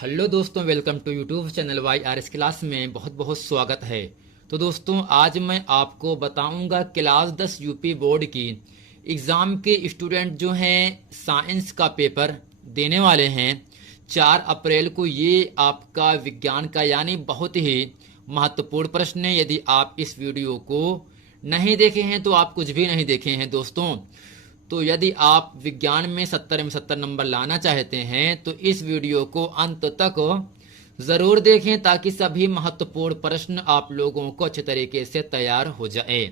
Hello दोस्तों, welcome to YouTube channel Y R S class में बहुत बहुत स्वागत है। तो दोस्तों, आज मैं आपको बताऊंगा क्लास 10 यूपी बोर्ड की एग्ज़ाम के स्टूडेंट जो हैं साइंस का पेपर देने वाले हैं 4 अप्रैल को। ये आपका विज्ञान का यानी बहुत ही महत्वपूर्ण प्रश्न है। यदि आप इस वीडियो को नहीं देखे हैं तो आप कुछ भी नहीं देखे हैं दोस्तों। तो यदि आप विज्ञान में 70 में 70 नंबर लाना चाहते हैं तो इस वीडियो को अंत तक जरूर देखें ताकि सभी महत्वपूर्ण प्रश्न आप लोगों को अच्छे तरीके से तैयार हो जाए।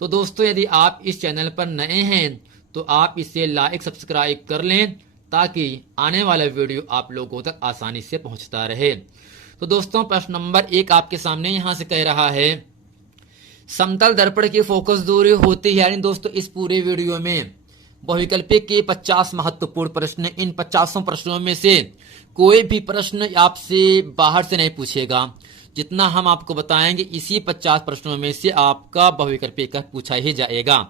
तो दोस्तों, यदि आप इस चैनल पर नए हैं तो आप इसे लाइक सब्सक्राइब कर लें ताकि आने वाला वीडियो आप लोगों तक आसानी से पहुंचता रहे। तो दोस्तों, प्रश्न नंबर 1 आपके सामने यहां से कह रहा है, समतल दर्पण की फोकस दूरी होती है। यानी दोस्तों, इस पूरे वीडियो में बहुविकल्पिक के 50 महत्वपूर्ण प्रश्न, इन 50 प्रश्नों में से कोई भी प्रश्न आपसे बाहर से नहीं पूछेगा। जितना हम आपको बताएंगे इसी 50 प्रश्नों में से आपका बहुविकल्पिक का पूछा ही जाएगा।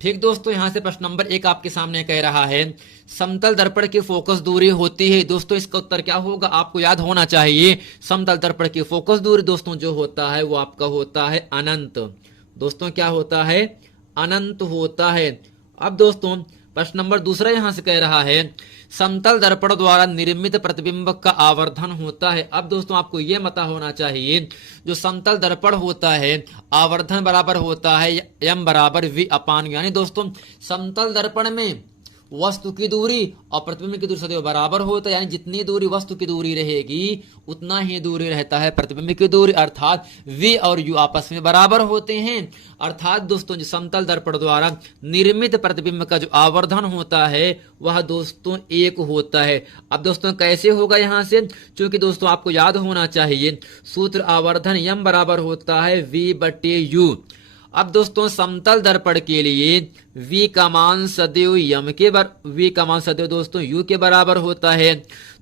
ठीक दोस्तों, यहां से प्रश्न नंबर 1 आपके सामने कह रहा है, समतल दर्पण की फोकस दूरी होती है। दोस्तों, इसका उत्तर क्या होगा आपको याद होना चाहिए। समतल दर्पण की फोकस दूरी दोस्तों जो होता है वो आपका होता है अनंत। दोस्तों, क्या होता है? अनंत होता है। अब दोस्तों, प्रश्न नंबर 2 यहां से कह रहा है, समतल दर्पण द्वारा निर्मित प्रतिबिंब का आवर्धन होता है। अब दोस्तों, आपको यह पता होना चाहिए जो समतल दर्पण होता है आवर्धन बराबर होता है m बराबर v अपान। यानी दोस्तों, समतल दर्पण में वस्तु की दूरी और प्रतिबिंब की दूरी सदैव बराबर होता है। यानी जितनी दूरी वस्तु की दूरी रहेगी उतना ही दूरी रहता है प्रतिबिंब की दूरी, अर्थात v और u आपस में बराबर होते हैं। अर्थात दोस्तों, जो समतल दर्पण द्वारा निर्मित प्रतिबिंब का जो आवर्धन होता है वह दोस्तों 1 होता है। अब दोस्तों, कैसे होगा यहां से? क्योंकि दोस्तों आपको याद होना चाहिए सूत्र आवर्धन m बराबर होता है v/u। अब दोस्तों, समतल दर्पण के लिए v का मान सदैव v का मान सदैव दोस्तों u के बराबर होता है।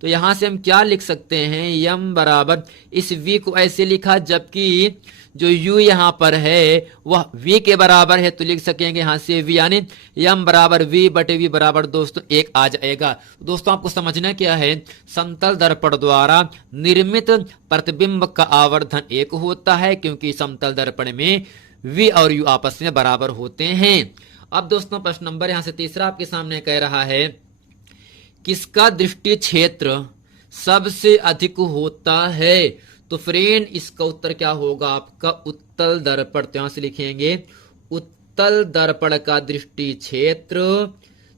तो यहां से हम क्या लिख सकते हैं? m बराबर, इस v को ऐसे लिखा जबकि जो u यहां पर है वह v के बराबर है, तो लिख सकेंगे यहां से v, यानी m बराबर v/v बराबर दोस्तों 1 आ जाएगा। दोस्तों, आपको समझना क्या है, समतल दर्पण द्वारा निर्मित प्रतिबिंब का आवर्धन 1 होता है क्योंकि समतल दर्पण में v और u आपस में बराबर होते हैं। अब दोस्तों, प्रश्न नंबर यहां से 3 आपके सामने कह रहा है, किसका दृष्टि क्षेत्र सबसे अधिक होता है? तो फ्रेंड, इसका उत्तर क्या होगा आपका? उत्तल दर्पण। तो यहां से लिखेंगे उत्तल दर्पण का दृष्टि क्षेत्र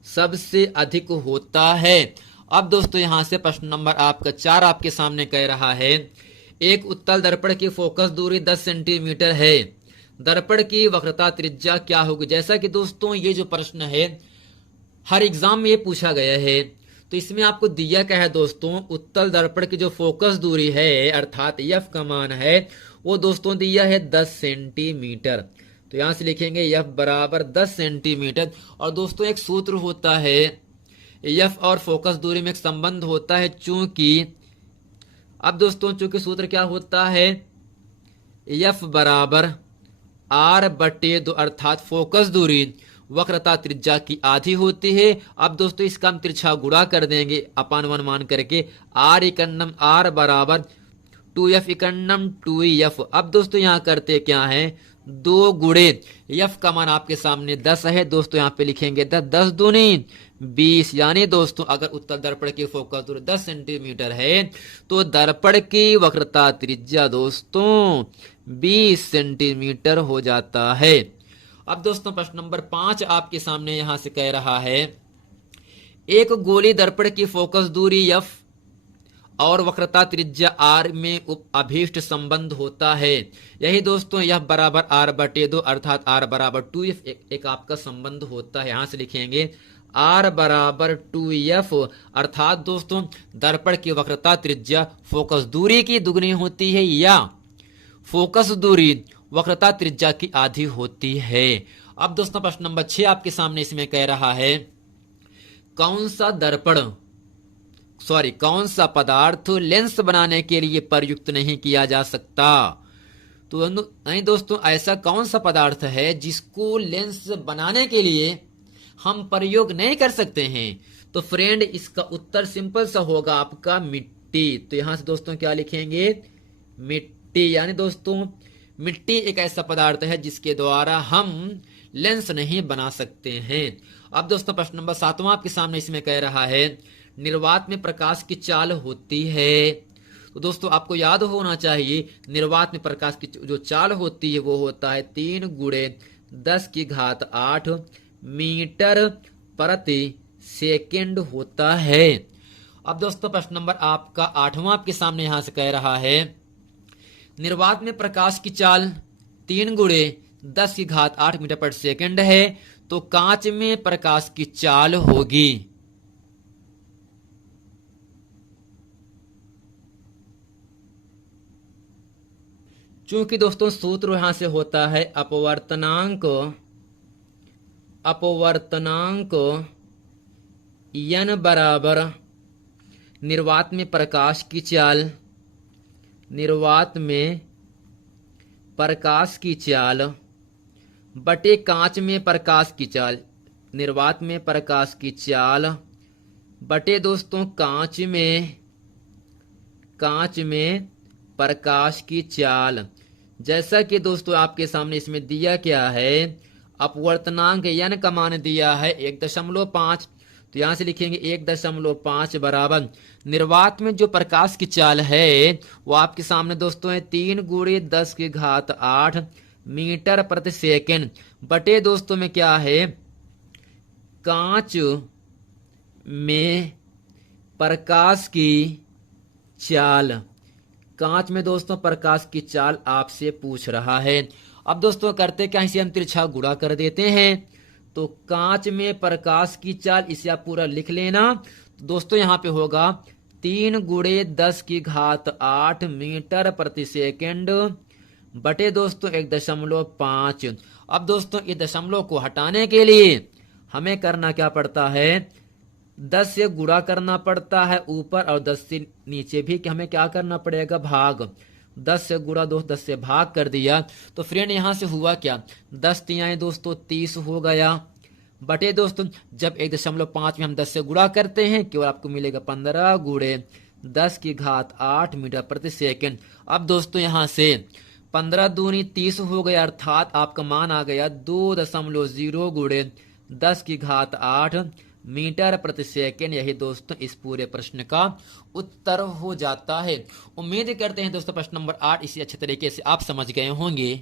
सबसे अधिक होता है। अब दोस्तों, यहां से प्रश्न नंबर आपका 4 आपके सामने कह रहा है, एक उत्तल दर्पण की फोकस दूरी 10 सेंटीमीटर है, दर्पण की वक्रता त्रिज्या क्या होगी? जैसा कि दोस्तों ये जो प्रश्न है हर एग्जाम में ये पूछा गया है, तो इसमें आपको दिया क्या है दोस्तों? उत्तल दर्पण की जो फोकस दूरी है अर्थात f का मान है वो दोस्तों दिया है 10 सेंटीमीटर। तो यहां से लिखेंगे f बराबर 10 सेंटीमीटर। और दोस्तों, एक सूत्र होता है f और फोकस दूरी में एक संबंध होता है। अब दोस्तों, चूंकि सूत्र क्या होता है? f बराबर r/2 अर्थात फोकस दूरी वक्रता त्रिज्या की आधी होती है। अब दोस्तों, इसका हम तिरछा गुणा कर देंगे अपान 1 मान करके, r इकन्नम r बराबर 2f इकन्नम 2f। अब दोस्तों, यहाँ करते क्या है? 2 गुणे f का मान आपके सामने 10 है दोस्तों, यहाँ पे लिखेंगे 10 दूनी 20। यानी दोस्तों, अगर उत्तल दर्पण की फोकस दूरी 10 सेंटीमीटर है तो दर्पण की वक्रता त्रिज्या दोस्तों 20 सेंटीमीटर हो जाता है। अब दोस्तों, प्रश्न नंबर 5 आपके सामने यहां से कह रहा है, एक गोली दर्पण की फोकस दूरी f और वक्रता त्रिज्या r में अभीष्ट संबंध होता है। यही दोस्तों f बराबर r/2 अर्थात r बराबर 2f एक आपका संबंध होता है। यहां से लिखेंगे r बराबर 2f अर्थात दोस्तों दर्पण की वक्रता त्रिज्या फोकस दूरी की दुगनी होती है या फोकस दूरी वक्रता त्रिज्या की आधी होती है। अब दोस्तों, प्रश्न नंबर 6 आपके सामने इसमें कह रहा है, कौन सा पदार्थ लेंस बनाने के लिए प्रयुक्त नहीं किया जा सकता? तो नहीं दोस्तों, ऐसा कौन सा पदार्थ है जिसको लेंस बनाने के लिए हम प्रयोग नहीं कर सकते हैं? तो फ्रेंड, इसका उत्तर सिंपल सा होगा आपका मिट्टी। मिट्टी, तो यहां से दोस्तों क्या लिखेंगे, मिट्टी। यानी दोस्तों मिट्टी एक ऐसा पदार्थ है जिसके द्वारा हम लेंस नहीं बना सकते हैं। अब दोस्तों प्रश्न नंबर 7वां आपके सामने इसमें कह रहा है निर्वात में प्रकाश की चाल होती है। तो दोस्तों आपको याद होना चाहिए निर्वात में प्रकाश की जो चाल होती है वो होता है 3×10⁸ मीटर प्रति सेकेंड होता है। अब दोस्तों प्रश्न नंबर आपका 8वां आपके सामने यहां से कह रहा है निर्वात में प्रकाश की चाल 3×10⁸ मीटर प्रति सेकेंड है, तो कांच में प्रकाश की चाल होगी। चूंकि दोस्तों सूत्र यहां से होता है अपवर्तनांक n बराबर निर्वात में प्रकाश की चाल बटे कांच में प्रकाश की चाल, निर्वात में प्रकाश की चाल बटे दोस्तों कांच में प्रकाश की चाल। जैसा कि दोस्तों आपके सामने इसमें दिया क्या है, अपवर्तनांक n का मान दिया है 1.5, तो यहां से लिखेंगे 1.5 बराबर निर्वात में जो प्रकाश की चाल है वो आपके सामने दोस्तों है 3×10⁸ मीटर प्रति सेकेंड बटे दोस्तों में क्या है कांच में प्रकाश की चाल। कांच में दोस्तों प्रकाश की चाल आपसे पूछ रहा है। अब दोस्तों करते क्या, इसे हम तिरछा गुणा कर देते हैं, तो कांच में प्रकाश की चाल इसे आप पूरा लिख लेना। तो दोस्तों यहाँ पे होगा 3×10⁸ मीटर प्रति सेकेंड बटे दोस्तों 1.5। अब दोस्तों इस दशमलव को हटाने के लिए हमें करना क्या पड़ता है, 10 से गुणा करना पड़ता है ऊपर और 10 से नीचे भी, कि हमें क्या करना पड़ेगा, भाग। 10 से गुणा 10 से भाग कर दिया, तो फ्रेंड यहां से हुआ क्या, 10 तिहाई दोस्तों 30 हो गया बटे दोस्तों जब 1.5 में हम 10 से गुणा करते हैं केवल आपको मिलेगा 15×10⁸ मीटर प्रति सेकेंड। अब दोस्तों यहां से 15 दूनी 30 हो गया, अर्थात आपका मान आ गया 2.0 × 10⁸ मीटर प्रति सेकेंड। यही दोस्तों इस पूरे प्रश्न का उत्तर हो जाता है। उम्मीद करते हैं दोस्तों प्रश्न नंबर 8 इसी अच्छे तरीके से आप समझ गए होंगे।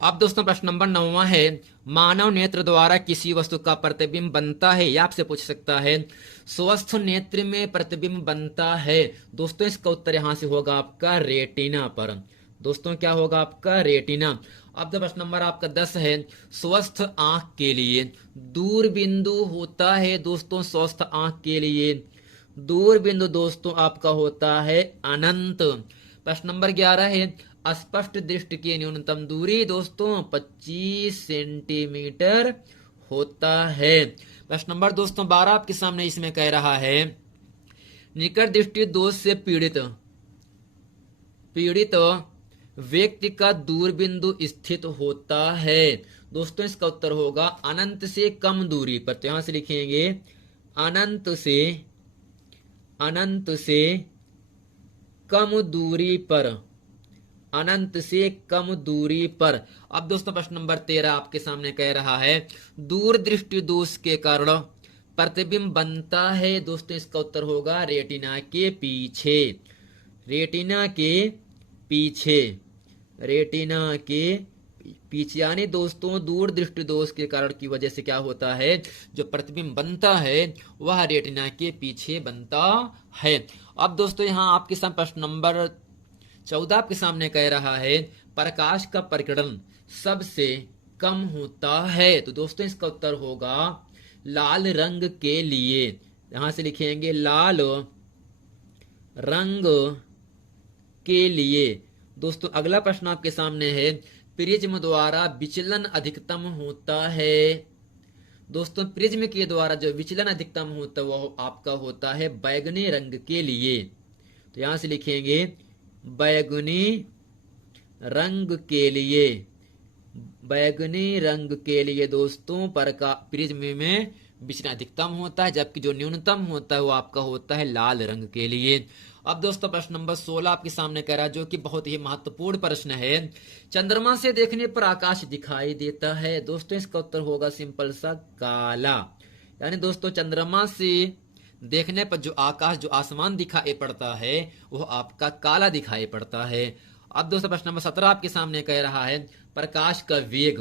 अब दोस्तों प्रश्न नंबर 9वां है मानव नेत्र द्वारा किसी वस्तु का प्रतिबिंब बनता है, या आपसे पूछ सकता है स्वस्थ नेत्र में प्रतिबिंब बनता है। दोस्तों इसका उत्तर यहां से होगा आपका रेटिना पर। दोस्तों क्या होगा आपका, रेटिना। अब तो प्रश्न नंबर आपका 10 है स्वस्थ आंख के लिए दूर बिंदु होता है। दोस्तों स्वस्थ आंख के लिए दूर बिंदु दोस्तों आपका होता है अनंत। प्रश्न नंबर 11 है स्पष्ट दृष्टि की न्यूनतम दूरी दोस्तों 25 सेंटीमीटर होता है। प्रश्न नंबर दोस्तों 12 आपके सामने इसमें कह रहा है निकट दृष्टि दोष से पीड़ित व्यक्ति का दूर बिंदु स्थित होता है। दोस्तों इसका उत्तर होगा अनंत से कम दूरी पर। तो यहां से लिखेंगे अनंत से कम दूरी पर, अनंत से कम दूरी पर। अब दोस्तों प्रश्न नंबर 13 आपके सामने कह रहा है दूर दृष्टि दोष के कारण प्रतिबिंब बनता है। दोस्तों इसका उत्तर होगा रेटिना के पीछे, रेटिना के पीछे, रेटिना के पीछे। यानी दोस्तों दूर दृष्टि दोष के कारण की वजह से क्या होता है, जो प्रतिबिंब बनता है वह रेटिना के पीछे बनता है। अब दोस्तों यहाँ आपके सामने प्रश्न नंबर 14 आपके सामने कह रहा है प्रकाश का प्रकीर्णन सबसे कम होता है। तो दोस्तों इसका उत्तर होगा लाल रंग के लिए। यहां से लिखेंगे लाल रंग के लिए। दोस्तों अगला प्रश्न आपके सामने है प्रिज्म द्वारा विचलन अधिकतम होता है। दोस्तों प्रिज्म के द्वारा जो विचलन अधिकतम होता है वह आपका होता है बैगनी रंग के लिए। तो यहां से लिखेंगे बैगनी रंग के लिए, बैगनी रंग के लिए दोस्तों प्रिज्म में विचलन अधिकतम होता है, जबकि जो न्यूनतम होता है वो आपका होता है लाल रंग के लिए। अब दोस्तों प्रश्न नंबर 16 आपके सामने कह रहा है, जो कि बहुत ही महत्वपूर्ण प्रश्न है। चंद्रमा से देखने पर आकाश दिखाई देता है। दोस्तों इसका उत्तर होगा सिंपल सा काला। यानी दोस्तों चंद्रमा से देखने पर जो आकाश, जो आसमान दिखाई पड़ता है वो आपका काला दिखाई पड़ता है। अब दोस्तों प्रश्न नंबर 17 आपके सामने कह रहा है, प्रकाश का वेग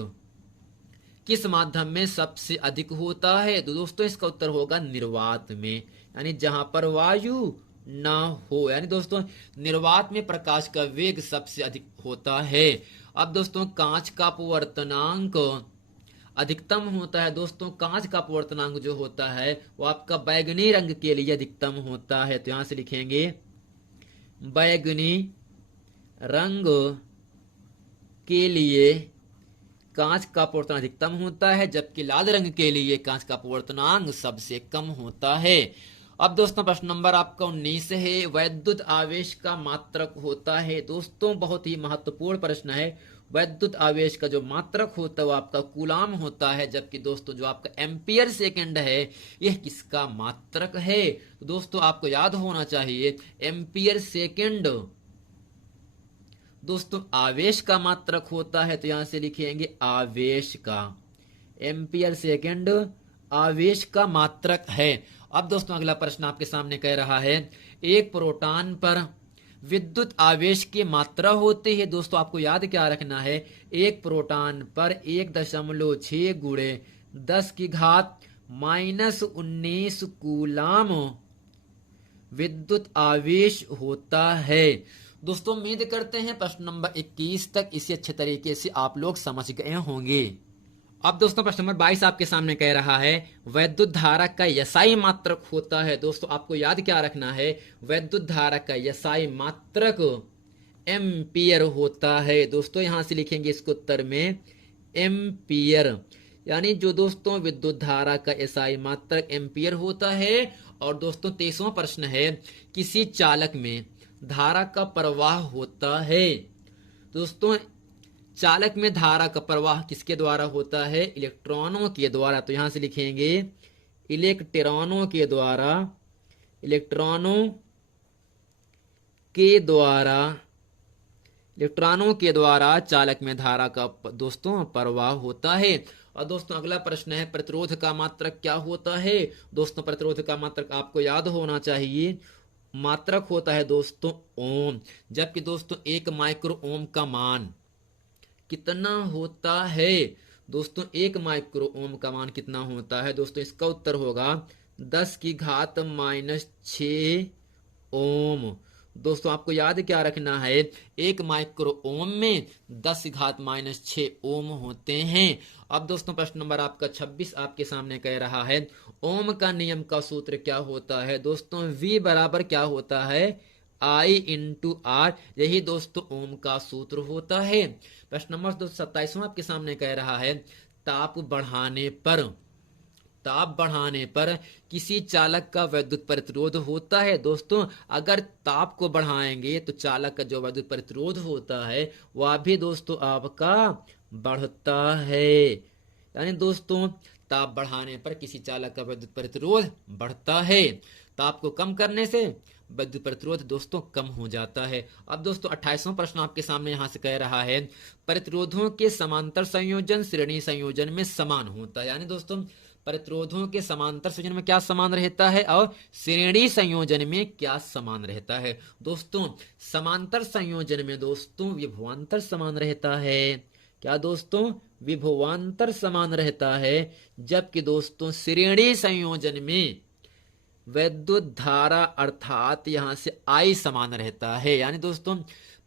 किस माध्यम में सबसे अधिक होता है। तो दोस्तों इसका उत्तर होगा निर्वात में, यानी जहां पर वायु ना हो। यानी दोस्तों निर्वात में प्रकाश का वेग सबसे अधिक होता है। अब दोस्तों कांच का अपवर्तनांक अधिकतम होता है। दोस्तों कांच का अपवर्तनांक जो होता है वो आपका बैगनी रंग के लिए अधिकतम होता है। तो यहां से लिखेंगे बैगनी रंग के लिए कांच का अपवर्तनांक अधिकतम होता है, जबकि लाल रंग के लिए कांच का अपवर्तनांक सबसे कम होता है। अब दोस्तों प्रश्न नंबर आपका 19 है, वैद्युत आवेश का मात्रक होता है। दोस्तों बहुत ही महत्वपूर्ण प्रश्न है। वैद्युत आवेश का जो मात्रक होता है वो आपका कूलाम होता है, जबकि दोस्तों जो आपका एम्पियर सेकंड है यह किसका मात्रक है। तो दोस्तों आपको याद होना चाहिए एम्पियर सेकंड दोस्तों आवेश का मात्रक होता है। तो यहां से लिखेंगे आवेश का, एम्पियर सेकंड आवेश का मात्रक है। अब दोस्तों अगला प्रश्न आपके सामने कह रहा है, एक प्रोटॉन पर विद्युत आवेश की मात्रा होती है। दोस्तों आपको याद क्या रखना है, एक प्रोटॉन पर 1.6 गुणे 10 की घात -19 कूलाम विद्युत आवेश होता है। दोस्तों उम्मीद करते हैं प्रश्न नंबर 21 तक इसे अच्छे तरीके से आप लोग समझ गए होंगे। अब दोस्तों प्रश्न नंबर 22 आपके सामने कह रहा है, वैद्युत धारा का एसआई मात्रक होता है। दोस्तों आपको याद क्या रखना है, वैद्युत धारा का एसआई मात्रक एम्पियर होता है। दोस्तों यहां से लिखेंगे इसको उत्तर में एम्पियर, यानी जो दोस्तों विद्युत धारा का एसआई मात्रक एम्पियर होता है। और दोस्तों 23वां प्रश्न है, किसी चालक में धारा का प्रवाह होता है। दोस्तों चालक में धारा का प्रवाह किसके द्वारा होता है, इलेक्ट्रॉनों के द्वारा। तो यहां से लिखेंगे इलेक्ट्रॉनों के द्वारा, इलेक्ट्रॉनों के द्वारा चालक में धारा का दोस्तों प्रवाह होता है। और दोस्तों अगला प्रश्न है, प्रतिरोध का मात्रक क्या होता है। दोस्तों प्रतिरोध का मात्रक आपको याद होना चाहिए, मात्रक होता है दोस्तों ओम। जबकि दोस्तों 1 माइक्रो ओम का मान कितना होता है। दोस्तों 1 माइक्रो ओम का मान कितना होता है। दोस्तों इसका उत्तर होगा 10 की घात -6 ओम। दोस्तों आपको याद क्या रखना है, 1 माइक्रो ओम में 10 की घात -6 ओम होते हैं। अब दोस्तों प्रश्न नंबर आपका 26 आपके सामने कह रहा है, ओम का नियम का सूत्र क्या होता है। दोस्तों V बराबर क्या होता है, I/R। यही दोस्तों ओम का सूत्र होता है। प्रश्न नंबर 27 आपके सामने कह रहा है, ताप बढ़ाने पर किसी चालक का विद्युत प्रतिरोध होता है। दोस्तों अगर ताप को बढ़ाएंगे तो चालक का जो विद्युत प्रतिरोध होता है वह भी दोस्तों आपका बढ़ता है। यानी दोस्तों ताप बढ़ाने पर किसी चालक का विद्युत प्रतिरोध बढ़ता है, ताप को कम करने से विद्युत प्रतिरोध दोस्तों कम हो जाता है। अब दोस्तों 28वां प्रश्न आपके सामने यहां से कह रहा है, प्रतिरोधों के समांतर संयोजन श्रेणी संयोजन में समान होता है। यानी दोस्तों प्रतिरोधों के समांतर संयोजन में क्या समान रहता है और श्रेणी संयोजन में क्या समान रहता है। दोस्तों समांतर संयोजन में दोस्तों विभवांतर समान रहता है। क्या दोस्तों, विभवांतर समान रहता है। जबकि दोस्तों श्रेणी संयोजन में वैद्युत धारा अर्थात यहां से I समान रहता है। यानी दोस्तों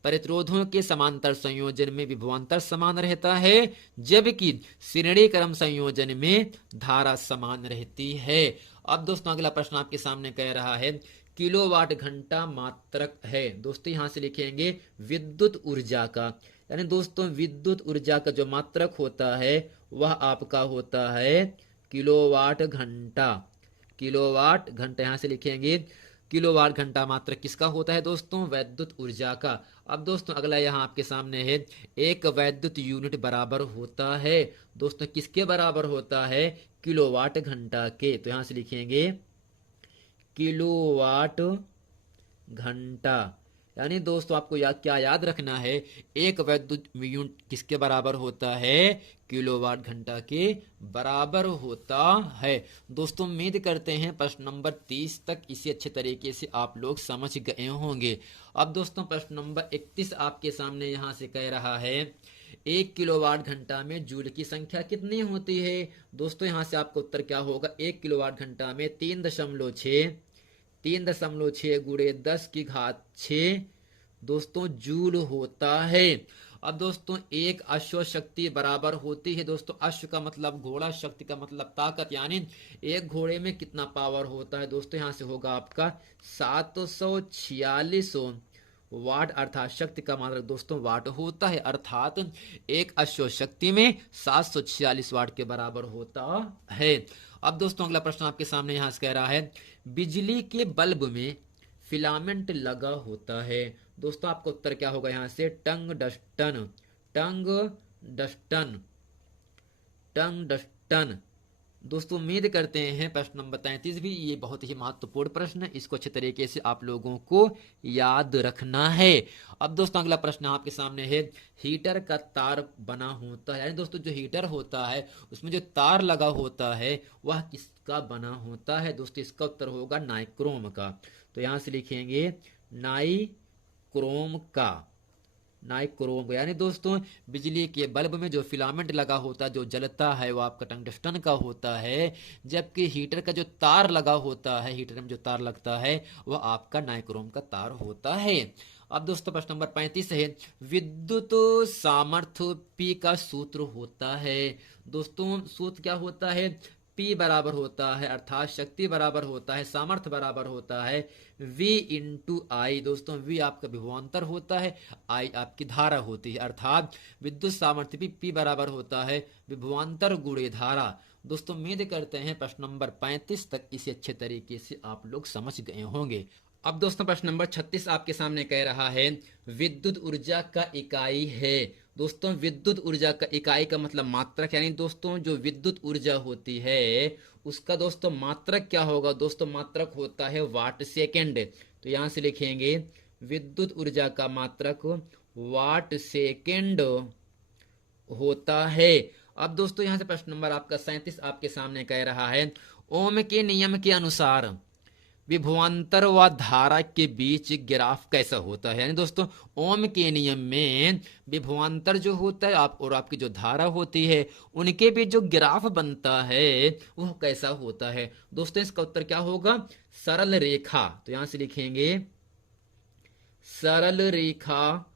प्रतिरोधों के समांतर संयोजन में विभवांतर समान रहता है, जबकि श्रेणी क्रम संयोजन में धारा समान रहती है। अब दोस्तों अगला प्रश्न आपके सामने कह रहा है, किलोवाट घंटा मात्रक है। दोस्तों यहां से लिखेंगे विद्युत ऊर्जा का, यानी दोस्तों विद्युत ऊर्जा का जो मात्रक होता है वह आपका होता है किलोवाट घंटा। किलोवाट घंटा यहां से लिखेंगे किलोवाट घंटा मात्रक किसका होता है दोस्तों? वैद्युत ऊर्जा का। अब दोस्तों अगला यहाँ आपके सामने है, एक वैद्युत यूनिट बराबर होता है दोस्तों किसके बराबर होता है? किलोवाट घंटा के। तो यहां से लिखेंगे किलोवाट घंटा। यानी दोस्तों आपको क्या याद रखना है, एक वैद्युत यूनिट किसके बराबर होता है? किलोवाट घंटा के बराबर होता है। दोस्तों उम्मीद करते हैं प्रश्न नंबर 30 तक इसे अच्छे तरीके से आप लोग समझ गए होंगे। अब दोस्तों प्रश्न नंबर 31 आपके सामने यहां से कह रहा है, एक किलोवाट घंटा में जूल की संख्या कितनी होती है? दोस्तों यहां से आपका उत्तर क्या होगा? एक किलोवाट घंटा में 3.6 गुणे 10 की घात 6 दोस्तों जूल होता है। अब दोस्तों एक अश्व शक्ति बराबर होती है दोस्तों, अश्व का मतलब घोड़ा, शक्ति का मतलब ताकत, यानी एक घोड़े में कितना पावर होता है दोस्तों? यहां से होगा आपका 746 वाट, अर्थात शक्ति का मात्रक दोस्तों वाट होता है, अर्थात एक अश्व शक्ति में 746 वाट के बराबर होता है। अब दोस्तों अगला प्रश्न आपके सामने यहां से कह रहा है, बिजली के बल्ब में फिलामेंट लगा होता है। दोस्तों आपका उत्तर क्या होगा? यहां से टंगस्टन, टंगस्टन, टंगस्टन। दोस्तों उम्मीद करते हैं प्रश्न नंबर 33 भी ये बहुत ही महत्वपूर्ण प्रश्न है, इसको अच्छे तरीके से आप लोगों को याद रखना है। अब दोस्तों अगला प्रश्न आपके सामने है, हीटर का तार बना होता है, यानी दोस्तों जो हीटर होता है उसमें जो तार लगा होता है वह किसका बना होता है? दोस्तों इसका उत्तर होगा नाइक्रोम का। तो यहां से लिखेंगे नाइक्रोम का, नाइक्रोम, यानी दोस्तों बिजली के बल्ब में जो फिलामेंट लगा होता है, जो जलता है, वो आपका टंगस्टन का होता है, जबकि हीटर का जो तार लगा होता है, हीटर में जो तार लगता है वह आपका नाइक्रोम का तार होता है। अब दोस्तों प्रश्न नंबर 35 है, विद्युत सामर्थ्य P का सूत्र होता है। दोस्तों सूत्र क्या होता है? P बराबर होता है, अर्थात शक्ति बराबर होता है, सामर्थ्य बराबर होता है V इंटू आई। दोस्तों V आपका विभवांतर होता है, I आपकी धारा होती है, अर्थात विद्युत सामर्थ्य भी P बराबर होता है विभवांतर गुणे धारा। दोस्तों उम्मीद करते हैं प्रश्न नंबर 35 तक इसे अच्छे तरीके से आप लोग समझ गए होंगे। अब दोस्तों प्रश्न नंबर 36 आपके सामने कह रहा है, विद्युत ऊर्जा का इकाई है। दोस्तों विद्युत ऊर्जा का इकाई का मतलब मात्रक, यानी दोस्तों जो विद्युत ऊर्जा होती है उसका दोस्तों मात्रक क्या होगा? दोस्तों मात्रक होता है वाट सेकेंड। तो यहां से लिखेंगे विद्युत ऊर्जा का मात्रक वाट सेकेंड होता है। अब दोस्तों यहां से प्रश्न नंबर आपका 37 आपके सामने कह रहा है, ओम के नियम के अनुसार विभवांतर व धारा के बीच ग्राफ कैसा होता है? यानी दोस्तों ओम के नियम में विभवांतर जो होता है आप और आपकी जो धारा होती है उनके बीच जो ग्राफ बनता है वह कैसा होता है? दोस्तों इसका उत्तर क्या होगा? सरल रेखा। तो यहां से लिखेंगे सरल रेखा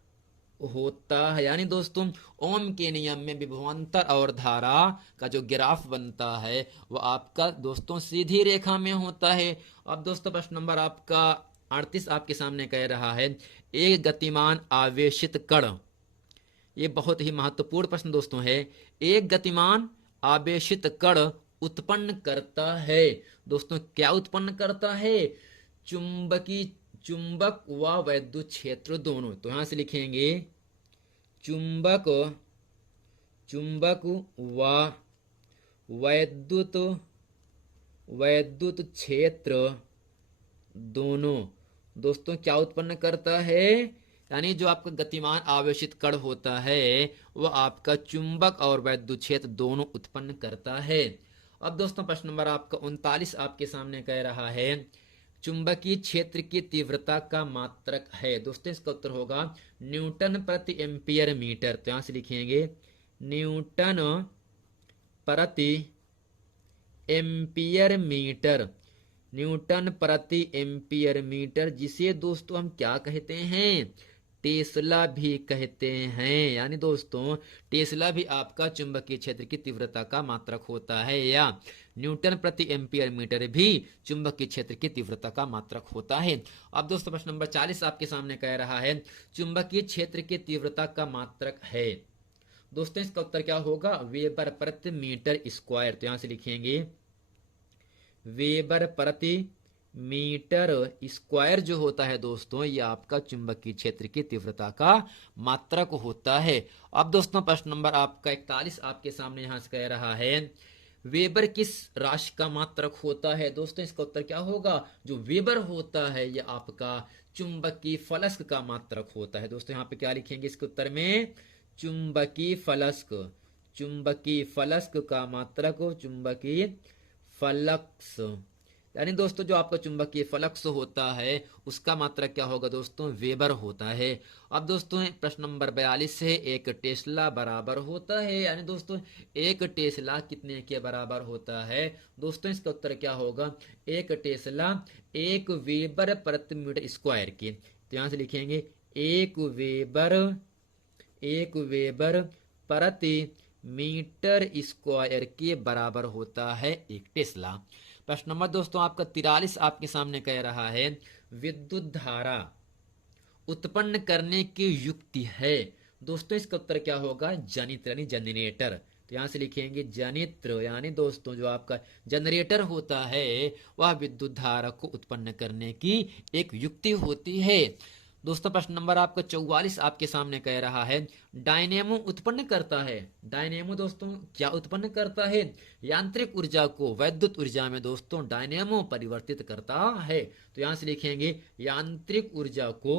होता है, यानी दोस्तों ओम के नियम में विभवांतर और धारा का जो ग्राफ बनता है वो आपका दोस्तों सीधी रेखा में होता है। अब दोस्तों प्रश्न नंबर आपका 38 आपके सामने कह रहा है, एक गतिमान आवेशित कण, ये बहुत ही महत्वपूर्ण प्रश्न दोस्तों है, एक गतिमान आवेशित कण उत्पन्न करता है। दोस्तों क्या उत्पन्न करता है? चुंबक व वैद्युत क्षेत्र दोनों। तो यहां से लिखेंगे चुंबक व वैद्युत क्षेत्र दोनों दोस्तों क्या उत्पन्न करता है? यानी जो आपका गतिमान आवेशित कण होता है वह आपका चुंबक और वैद्युत क्षेत्र दोनों उत्पन्न करता है। अब दोस्तों प्रश्न नंबर आपका 39 आपके सामने कह रहा है, चुंबकीय क्षेत्र की तीव्रता का मात्रक है। दोस्तों इसका उत्तर होगा न्यूटन प्रति एम्पियर मीटर। तो यहां से लिखेंगे न्यूटन प्रति एम्पियर मीटर, न्यूटन प्रति एम्पियर मीटर, जिसे दोस्तों हम क्या कहते हैं? टेस्ला भी कहते हैं। यानी दोस्तों टेस्ला भी आपका चुंबकीय क्षेत्र की तीव्रता का मात्रक होता है, या न्यूटन प्रति एम्पियर मीटर भी चुंबकीय क्षेत्र की तीव्रता का मात्रक होता है। अब दोस्तों प्रश्न नंबर 40 आपके सामने कह रहा है, चुंबकीय क्षेत्र की तीव्रता का मात्रक है। दोस्तों इसका उत्तर क्या होगा? वेबर प्रति मीटर स्क्वायर। तो यहां से लिखेंगे वेबर प्रति मीटर स्क्वायर जो होता है दोस्तों, ये आपका चुंबकीय क्षेत्र की तीव्रता का मात्रक होता है। अब दोस्तों प्रश्न नंबर आपका 41 आपके सामने यहां से कह रहा है, वेबर किस राशि का मात्रक होता है। दोस्तों इसका उत्तर क्या होगा, जो वेबर होता है ये आपका चुंबकीय फलस्क का मात्रक होता है। दोस्तों यहाँ पे क्या लिखेंगे इसके उत्तर में, चुंबकीय फलस्क, चुंबकीय फलस्क का मात्रक, चुंबकीय फलक्स, यानी दोस्तों जो आपका चुंबकीय फ्लक्स होता है उसका मात्रक क्या होगा दोस्तों, वेबर होता है। अब दोस्तों प्रश्न नंबर 42 है, एक टेस्ला बराबर होता है, यानी दोस्तों एक टेस्ला कितने के बराबर होता है। दोस्तों इसका उत्तर क्या होगा, एक टेस्ला 1 वेबर प्रति मीटर स्क्वायर के। तो यहां से लिखेंगे 1 वेबर, 1 वेबर प्रति मीटर स्क्वायर के बराबर होता है एक टेस्ला। प्रश्न नंबर दोस्तों आपका 43 आपके सामने कह रहा है, विद्युत धारा उत्पन्न करने की युक्ति है। दोस्तों इसका उत्तर क्या होगा, जनित्र यानी जनरेटर। तो यहां से लिखेंगे जनित्र, यानी दोस्तों जो आपका जनरेटर होता है वह विद्युत धारा को उत्पन्न करने की एक युक्ति होती है। दोस्तों प्रश्न नंबर आपका 44 आपके सामने कह रहा है, डायनेमो उत्पन्न करता है। डायनेमो दोस्तों क्या उत्पन्न करता है, यांत्रिक ऊर्जा को वैद्युत ऊर्जा में दोस्तों डायनेमो परिवर्तित करता है। तो यहां से लिखेंगे यांत्रिक ऊर्जा को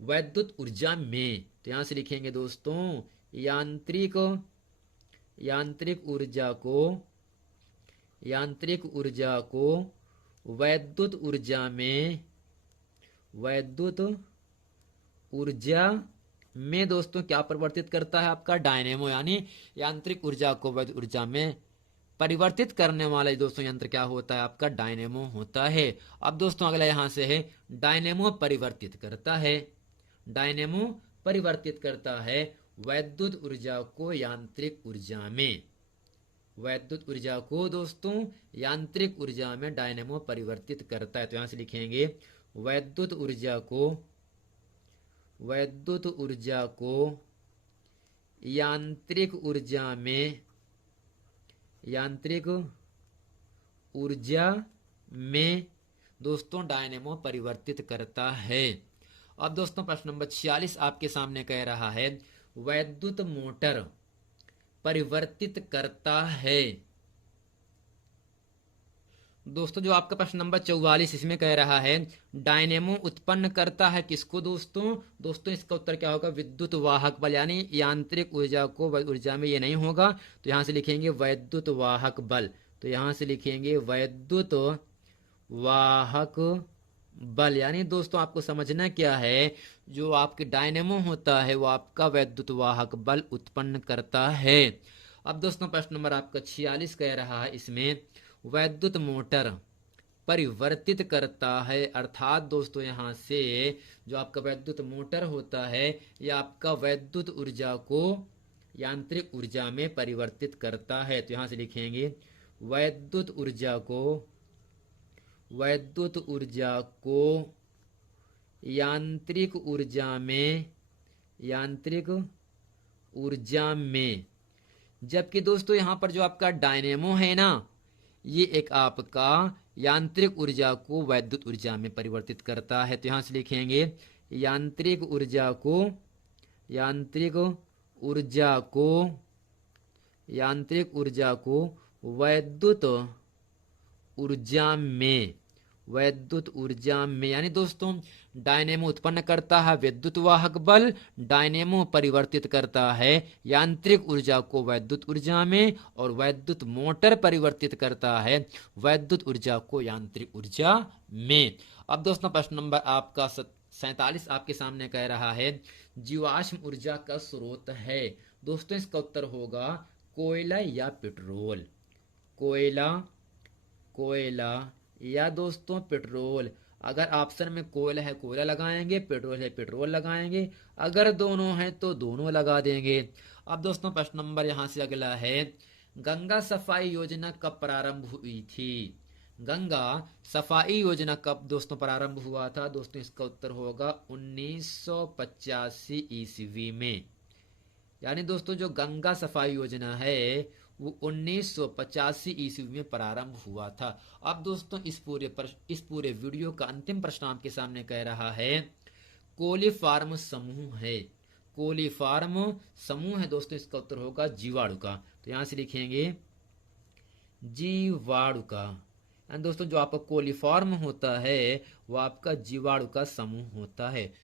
वैद्युत ऊर्जा में। तो यहां से लिखेंगे दोस्तों यांत्रिक, यांत्रिक ऊर्जा को, यांत्रिक ऊर्जा को वैद्युत ऊर्जा में, वैद्युत ऊर्जा में दोस्तों क्या परिवर्तित करता है, आपका डायनेमो, यानी यांत्रिक ऊर्जा को वैद्युत ऊर्जा में परिवर्तित करने वाला दोस्तों यंत्र क्या होता है, आपका डायनेमो होता है। अब दोस्तों अगला यहां से है, डायनेमो परिवर्तित करता है, डायनेमो परिवर्तित करता है वैद्युत ऊर्जा को यांत्रिक ऊर्जा में, वैद्युत ऊर्जा को दोस्तों यांत्रिक ऊर्जा में डायनेमो परिवर्तित करता है। तो यहां से लिखेंगे वैद्युत ऊर्जा को, वैद्युत ऊर्जा को यांत्रिक ऊर्जा में, यांत्रिक ऊर्जा में दोस्तों डायनेमो परिवर्तित करता है। अब दोस्तों प्रश्न नंबर 46 आपके सामने कह रहा है, वैद्युत मोटर परिवर्तित करता है। दोस्तों जो आपका प्रश्न नंबर 44 इसमें कह रहा है, डायनेमो उत्पन्न करता है किसको दोस्तों। दोस्तों इसका उत्तर क्या होगा, विद्युत वाहक बल, यानी यांत्रिक ऊर्जा को ऊर्जा में ये नहीं होगा। तो यहां से लिखेंगे वैद्युत वाहक बल। तो यहां से लिखेंगे वैद्युत वाहक बल, यानी दोस्तों आपको समझना क्या है, जो आपके डायनेमो होता है वो आपका वैद्युत वाहक बल उत्पन्न करता है। अब दोस्तों प्रश्न नंबर आपका 46 कह रहा है, इसमें वैद्युत मोटर परिवर्तित करता है, अर्थात दोस्तों यहां से जो आपका वैद्युत मोटर होता है यह आपका वैद्युत ऊर्जा को यांत्रिक ऊर्जा में परिवर्तित करता है। तो यहां से लिखेंगे वैद्युत ऊर्जा को, वैद्युत ऊर्जा को यांत्रिक ऊर्जा में, यांत्रिक ऊर्जा में। जबकि दोस्तों यहां पर जो आपका डायनेमो है ना, ये एक आपका यांत्रिक ऊर्जा को वैद्युत ऊर्जा में परिवर्तित करता है। तो यहां से लिखेंगे यांत्रिक ऊर्जा को, यांत्रिक ऊर्जा को, यांत्रिक ऊर्जा को वैद्युत ऊर्जा में, वैद्युत ऊर्जा में, यानी दोस्तों डायनेमो उत्पन्न करता है विद्युत वाहक बल, डायनेमो परिवर्तित करता है यांत्रिक ऊर्जा को वैद्युत ऊर्जा में, और वैद्युत मोटर परिवर्तित करता है वैद्युत ऊर्जा को यांत्रिक ऊर्जा में। अब दोस्तों प्रश्न नंबर आपका 47 आपके सामने कह रहा है, जीवाश्म ऊर्जा का स्रोत है। दोस्तों इसका उत्तर होगा कोयला या पेट्रोल, कोयला, कोयला या दोस्तों पेट्रोल। अगर ऑप्शन में कोयला है कोयला लगाएंगे, पेट्रोल है पेट्रोल लगाएंगे, अगर दोनों हैं तो दोनों लगा देंगे। अब दोस्तों प्रश्न नंबर यहां से अगला है, गंगा सफाई योजना कब प्रारंभ हुई थी। गंगा सफाई योजना कब दोस्तों प्रारंभ हुआ था। दोस्तों इसका उत्तर होगा 1985 ईस्वी में। यानी दोस्तों जो गंगा सफाई योजना है वो 1985 ईस्वी में प्रारंभ हुआ था। अब दोस्तों इस पूरे वीडियो का अंतिम प्रश्न आपके सामने कह रहा है कोलीफार्म समूह है। कोलीफार्म समूह है दोस्तों, इसका उत्तर होगा जीवाणु का। तो यहां से लिखेंगे जीवाणु का। दोस्तों जो आपका कोलीफॉर्म होता है वो आपका जीवाणु का समूह होता है।